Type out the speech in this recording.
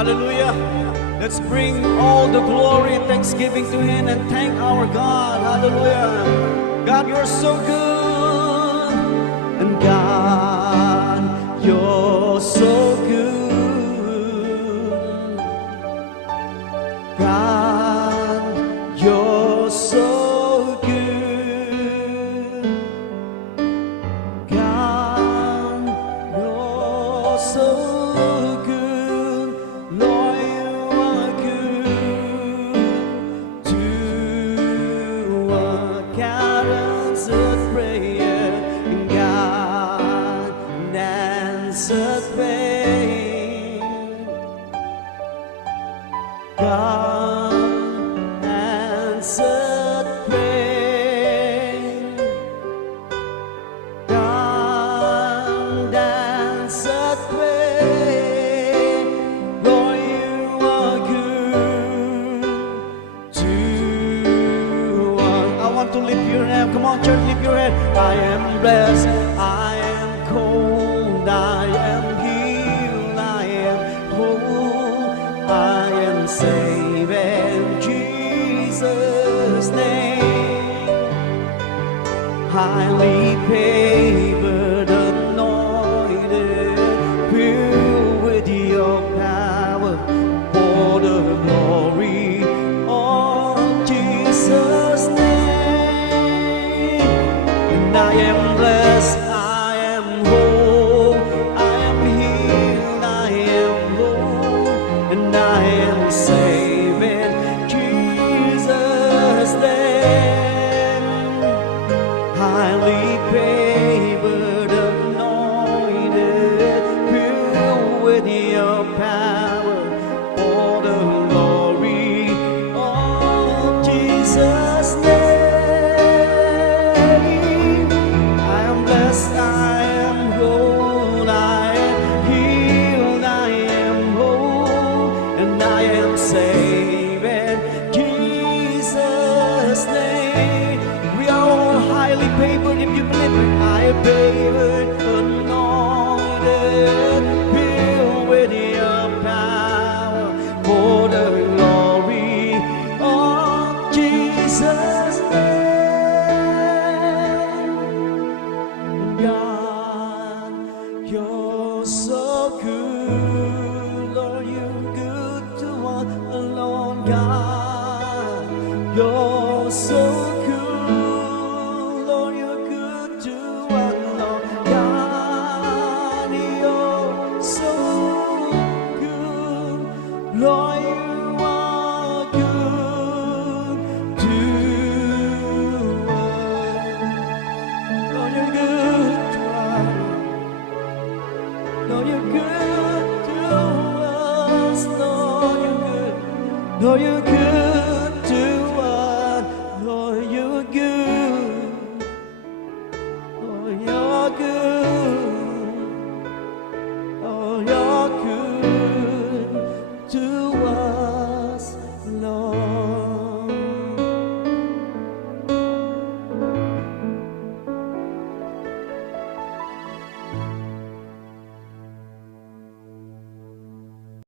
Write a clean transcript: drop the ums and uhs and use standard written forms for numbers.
Hallelujah. Let's bring all the glory and thanksgiving to Him and thank our God. Hallelujah. God, you're so good. And God, you're so good. God, you're so good. God, you're so good. Lord, you are good to work out answered prayer. God answered prayer. God answered prayer. God answered prayer. Lord, you are good to us. I want to lift your hand. Come on, church, lift your hand. I am blessed. I am cold. I am healed. I am whole. I am saved in Jesus' name. Highly favored, anointed, filled with your power for the glory of Jesus' name. And I am blessed, I am whole, I am healed, I am whole, and I am saved in Jesus' name. Highly favored, anointed, filled with your power for the glory of Jesus' name. I am blessed, I am whole, I am healed, I am whole, and I am saved in Jesus' name. We are all highly favored if you believe it. I am favored, anointed, filled with your power for the glory of Jesus' name. God, you're so good. Lord, you're good to us alone. God, you're so good. Lord, you're good to us alone. God, you're so good. Lord, you are good to us. Lord, you're good to us. Lord, you're good to us. Lord, you're good. Lord, you're good.